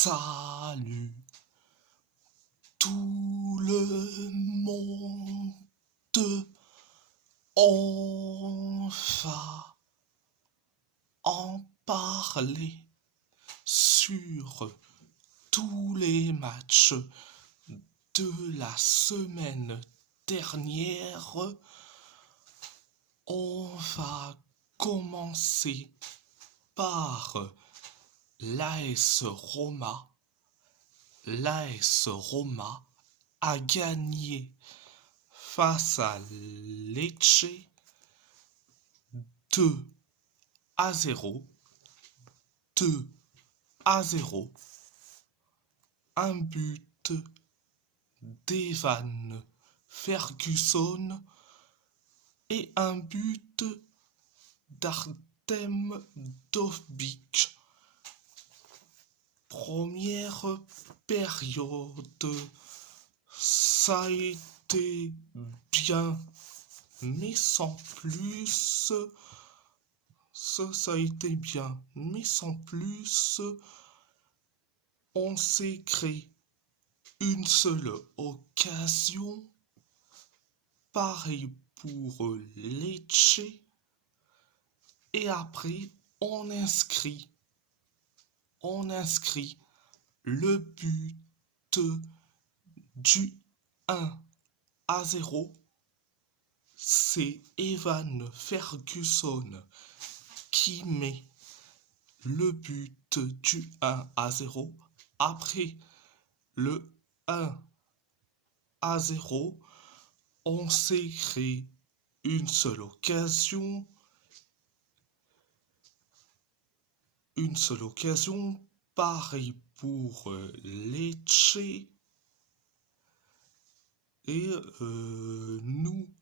Salut tout le monde, on va en parler sur tous les matchs de la semaine dernière. On va commencer par l'AS Roma. L'AS Roma a gagné face à Lecce 2-0. 2-0. Un but d'Evan Ferguson et un but d'Artem Dovbyk. Première période, ça a été bien, mais sans plus. Ça a été bien, mais sans plus. On s'est créé une seule occasion. Pareil pour Lecce. Et après, on inscrit le but du 1-0. C'est Evan Ferguson qui met le but du 1-0. Après le 1-0, on s'est créé une seule occasion. Pareil pour Lecce. Et nous,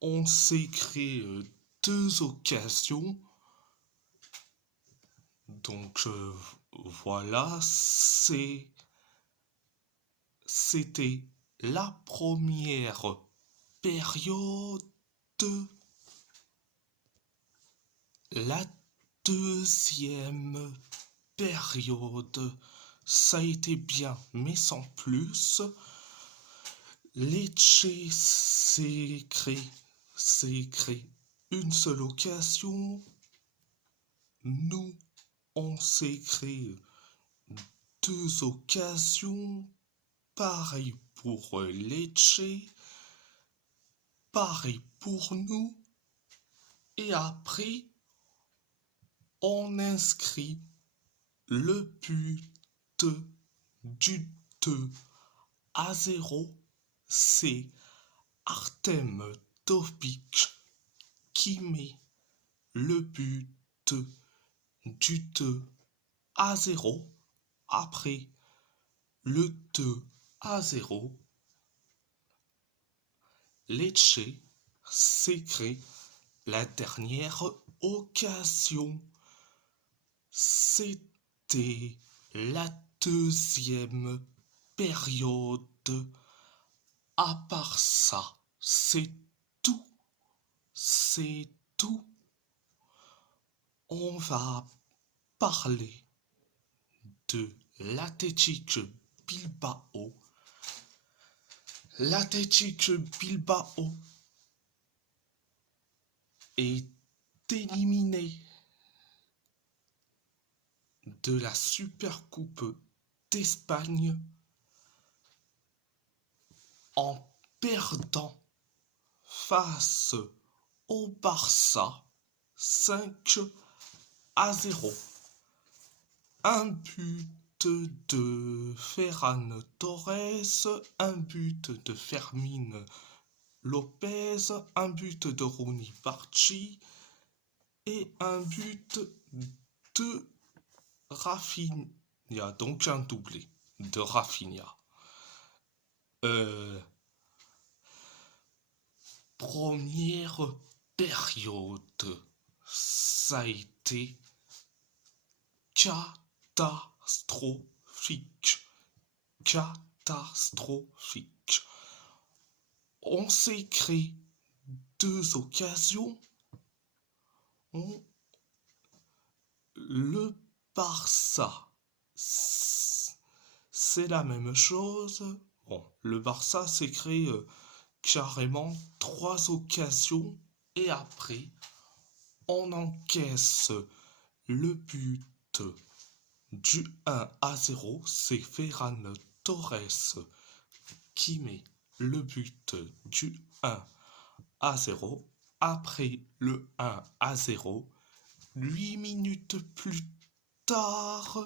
on s'est créé deux occasions. Donc voilà, c'était la première période. La deuxième période, ça a été bien, mais sans plus. Lecce s'est créé une seule occasion. Nous, on s'est créé deux occasions. Pareil pour Lecce. Pareil pour nous. Et après, on inscrit le but du 2-0. C'est Artem Dovbyk qui met le but du 2-0. Après le 2-0, Lecce s'est créé la dernière occasion. C'était la deuxième période. À part ça, c'est tout. On va parler de l'Athletic Bilbao. L'Athletic Bilbao est éliminé de la Supercoupe d'Espagne en perdant face au Barça 5-0. Un but de Ferran Torres, un but de Fermín López, un but de Rooney Barchi et un but de Rafinha, donc un doublé de Rafinha. Première période, ça a été catastrophique. On s'est créé deux occasions. Le Barça c'est la même chose. Bon, le Barça s'est créé carrément 3 occasions et après, on encaisse le but du 1-0. C'est Ferran Torres qui met le but du 1-0. Après le 1-0, 8 minutes plus tard,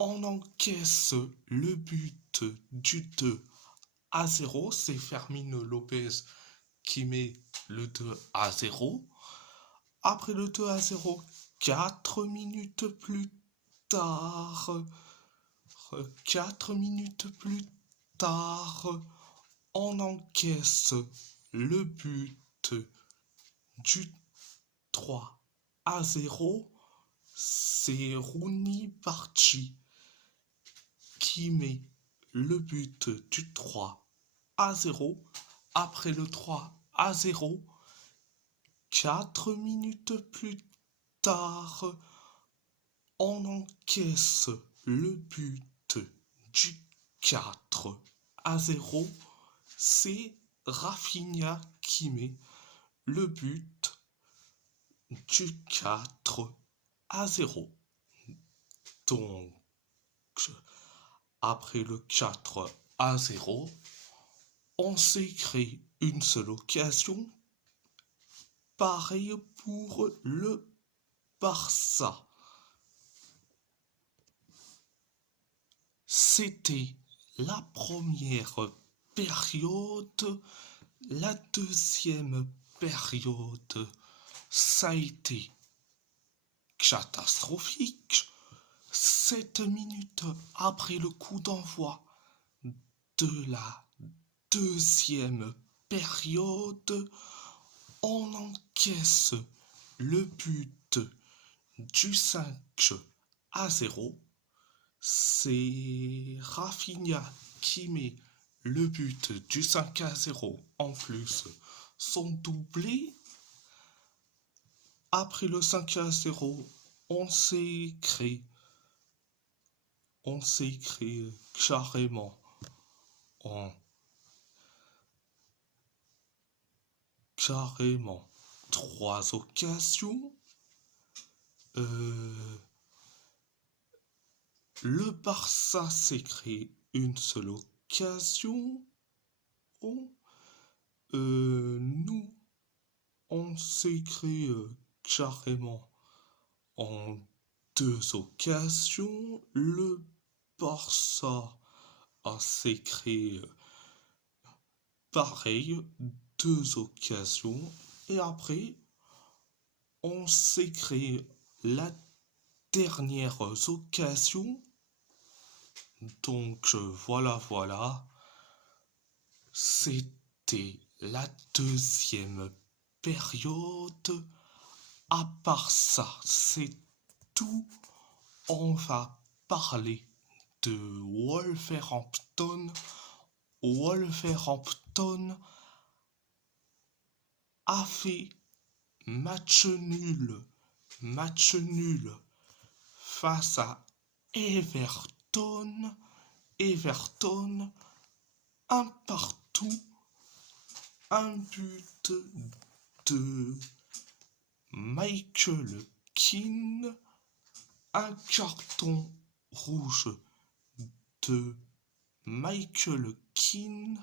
on encaisse le but du 2-0. C'est Fermín López qui met le 2-0. Après le 2-0, 4 minutes plus tard, 4 minutes plus tard, on encaisse le but du 3-0. C'est Rooney Barchi qui met le but du 3-0. Après le 3-0, 4 minutes plus tard, on encaisse le but du 4-0. C'est Rafinha qui met le but du 4-0. Donc, après le 4-0, on s'est créé une seule occasion. Pareil pour le Barça. C'était la première période. La deuxième période, ça a été catastrophique. 7 minutes après le coup d'envoi de la deuxième période, on encaisse le but du 5-0. C'est Rafinha qui met le but du 5-0 en plus son doublé. Après le 5-0, on s'est créé carrément en 3 occasions. Le Barça s'est créé une seule occasion. Nous, on s'est créé carrément en 2 occasions. Le Barça s'est créé pareil, 2 occasions. Et après, on s'est créé la dernière occasion. Donc voilà. C'était la deuxième période. À part ça, c'est tout. On va parler de Wolverhampton. Wolverhampton a fait match nul face à Everton. Everton, un partout, un but de Michael Keane, un carton rouge de Michael Keane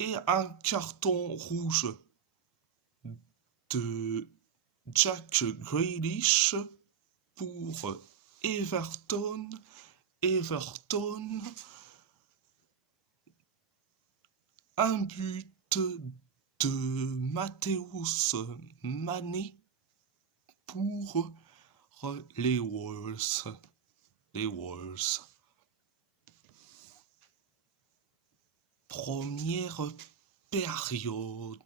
et un carton rouge de Jack Grealish pour Everton. Un but de Matthäus Mané pour les Wolves. Première période,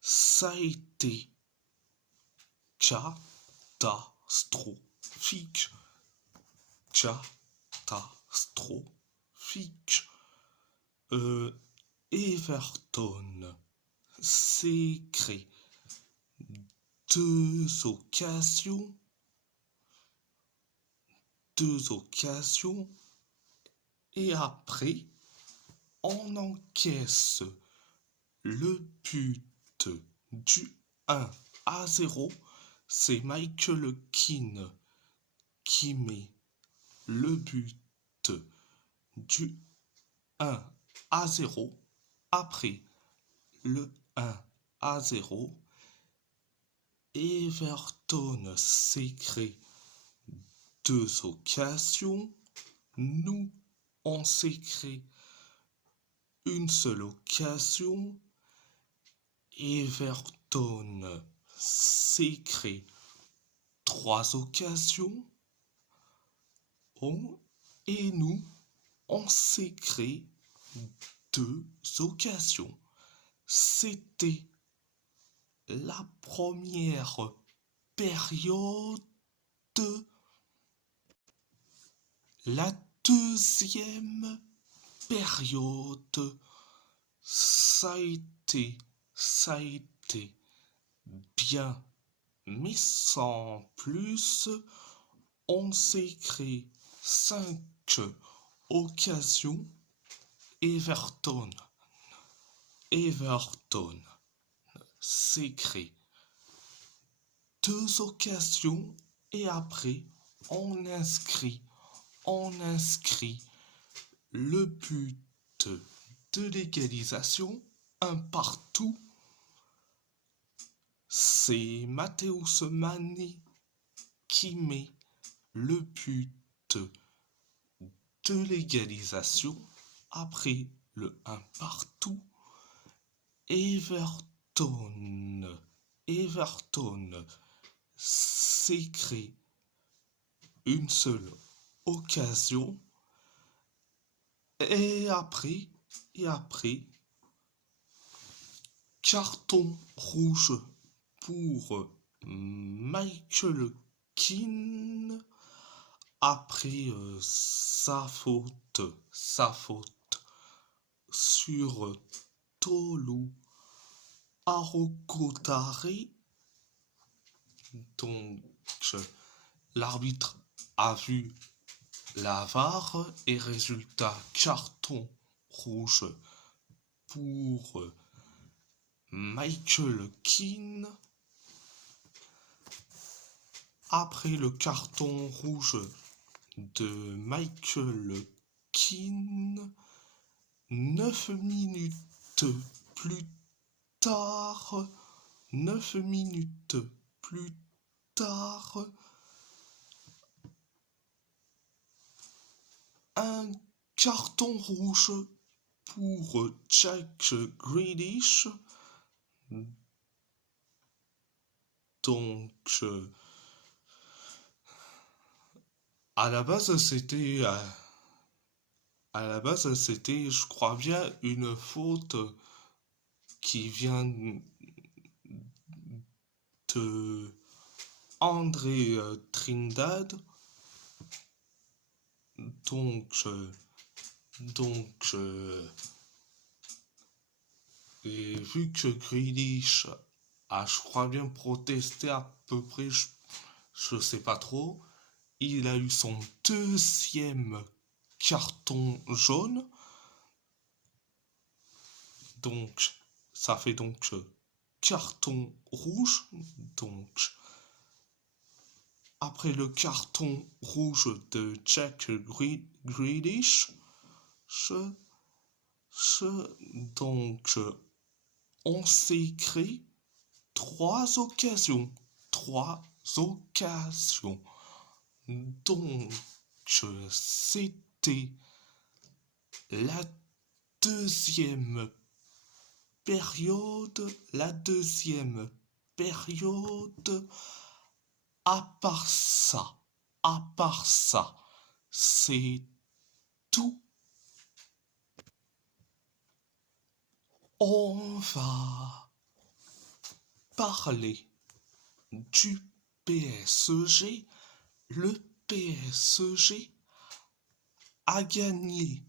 ça a été catastrophique. Everton s'est créé 2 occasions. 2 occasions et après, on encaisse le but du 1-0. C'est Michael Keane qui met le but du 1-0. Après le 1-0, Everton s'est créé 2 occasions. Nous, on s'est créé une seule occasion. Everton s'est créé 3 occasions. Et nous, on s'est créé 2 occasions. C'était la première période. La deuxième période, ça a été bien, mais sans plus. On s'est créé 5 occasions. Everton s'est créé 2 occasions et après on inscrit le but de l'égalisation, un partout. C'est Mateusz Mané qui met le but de l'égalisation après le 1 partout. Everton s'est créé une seule occasion et après carton rouge pour Michael Keane après sa faute sur Tolu Arokotare. Donc l'arbitre a vu la VAR et résultat carton rouge pour Michael Keane. Après le carton rouge de Michael Keane, 9 minutes plus tard, un carton rouge pour Jack Grealish. Donc, à la base, c'était, je crois bien, une faute qui vient de André Trindade. Et vu que Grealish a, je crois bien, protesté à peu près, je sais pas trop, il a eu son 2e carton jaune. Donc, ça fait donc carton rouge. Donc, après le carton rouge de Jack Grealish, donc, on s'est créé 3 occasions. Donc, c'était la deuxième période. À part ça, c'est tout. On va parler du PSG. Le PSG a gagné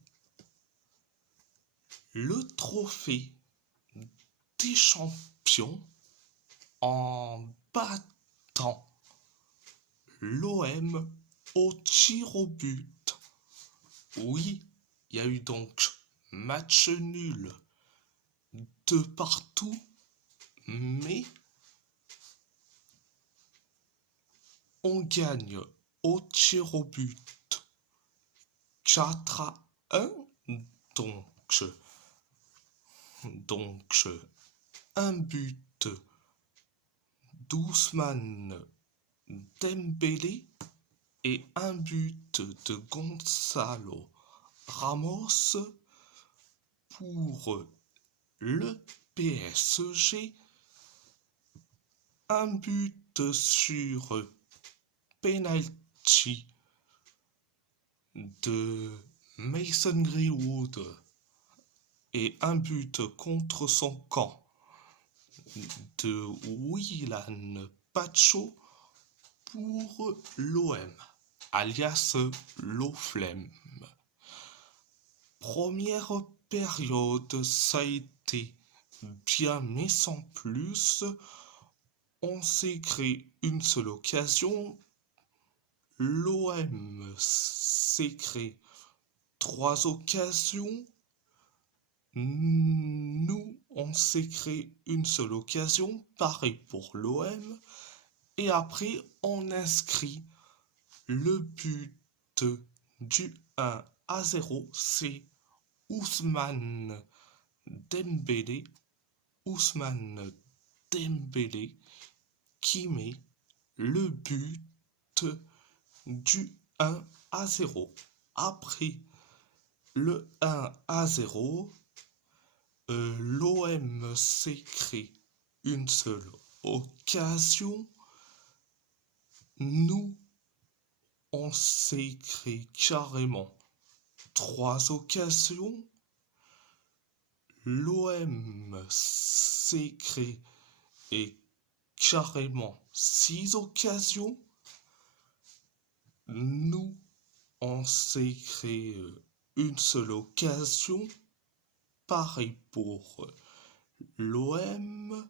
le trophée des champions en battant l'OM au tir au but. Oui, il y a eu donc match nul de partout, mais on gagne au tir au but 4-1. Donc, un but d'Ousmane Dembélé et un but de Gonzalo Ramos pour le PSG, un but sur penalty de Mason Greenwood et un but contre son camp de Willan Pacho pour l'OM, alias l'Oflem. Première période, ça a été bien, mais sans plus. On s'est créé une seule occasion. L'OM s'est créé 3 occasions. Nous, on s'est créé une seule occasion. Pareil pour l'OM. Et après, on inscrit le but du 1-0. C'est Ousmane Dembélé qui met le but du 1-0. Après le 1-0, l'OM s'est créé une seule occasion. Nous, on s'est créé carrément 3 occasions. L'OM s'est créé carrément 6 occasions. Nous, on s'est créé une seule occasion. Pareil pour l'OM.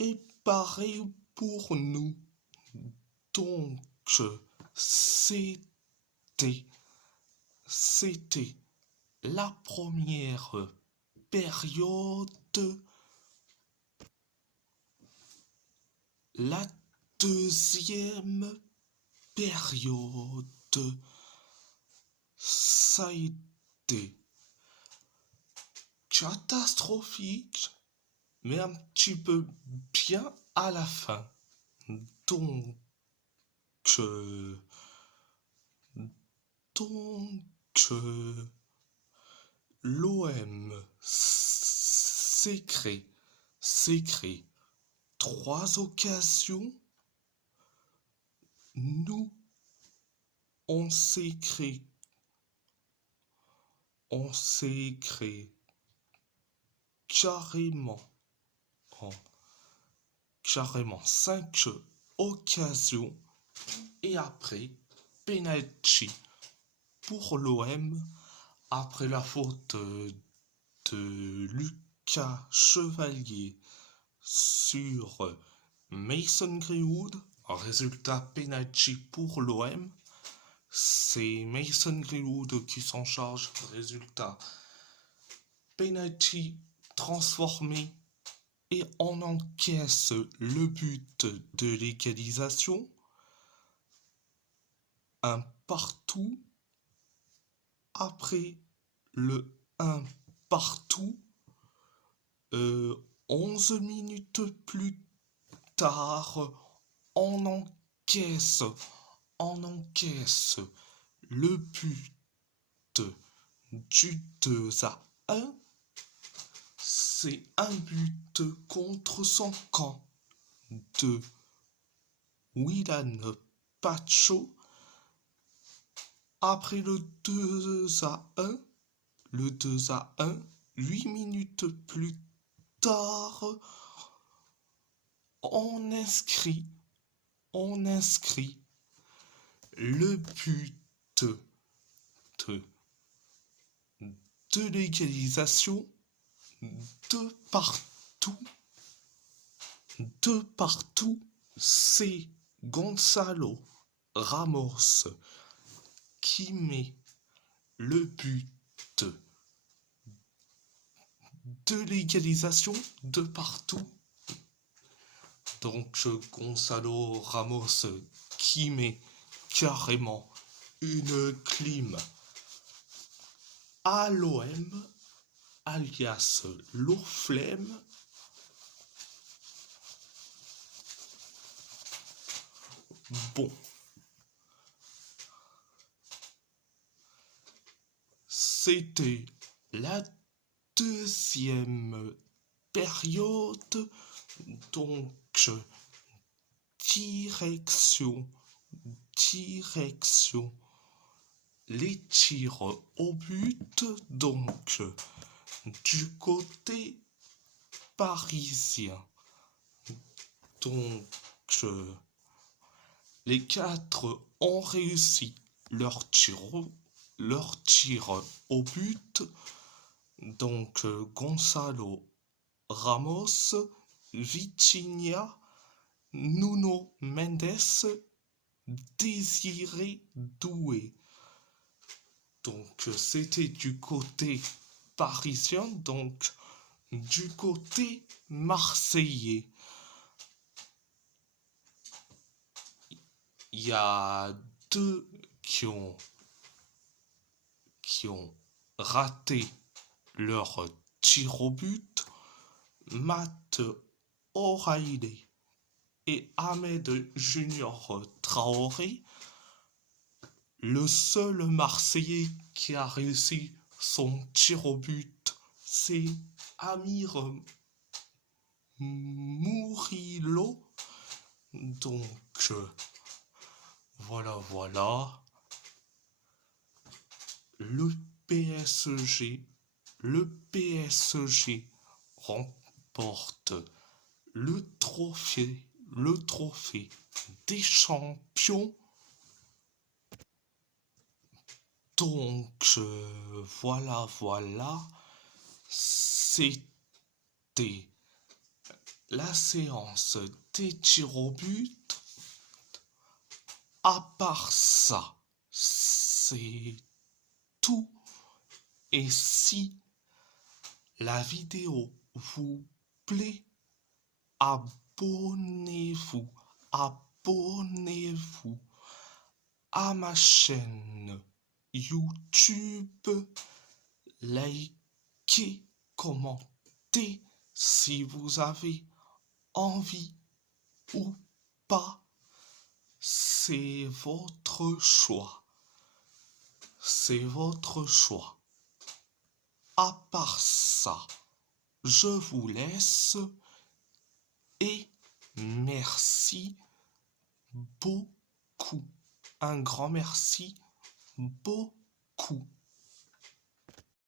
Et pareil pour nous. Donc, c'était la première période. La deuxième période, ça a été catastrophique, mais un petit peu bien à la fin. Donc, l'OM s'est créé 3 occasions. Nous, on s'est créé carrément 5 occasions. Et après, penalty pour l'OM, après la faute de Lucas Chevalier sur Mason Greenwood. Résultat, penalty pour l'OM. C'est Mason Greenwood qui s'en charge. Résultat, penalty transformé et on encaisse le but de l'égalisation. Un partout. Après le 1 partout, 11 minutes plus tard, on encaisse le but du 2-1. C'est un but contre son camp de Willan Pacho. Après le 2-1, 8 minutes plus tard, on inscrit le but de l'égalisation de partout. C'est Gonzalo Ramos qui met le but de l'égalisation de partout. Donc Gonzalo Ramos qui met carrément une clim à l'OM, alias l'Orflemme. Bon. C'était la deuxième période, donc direction les tirs au but, donc du côté parisien. Donc les 4 ont réussi leur tir au but. Donc Gonzalo Ramos, Vitinha, Nuno Mendes, Désiré Doué. Donc c'était du côté parisien, donc du côté marseillais. Il y a 2 qui ont raté leur tir au but, Matt O'Reilly et Ahmed Junior Traoré. Le seul Marseillais qui a réussi son tir au but, c'est Amir Murillo. Donc voilà. Le PSG remporte le trophée des champions. Donc voilà, c'était la séance des tirs au but. À part ça, c'est tout. Et si la vidéo vous plaît, abonnez-vous à ma chaîne YouTube, likez, commentez si vous avez envie ou pas. C'est votre choix. À part ça, je vous laisse et merci beaucoup. Un grand merci beaucoup.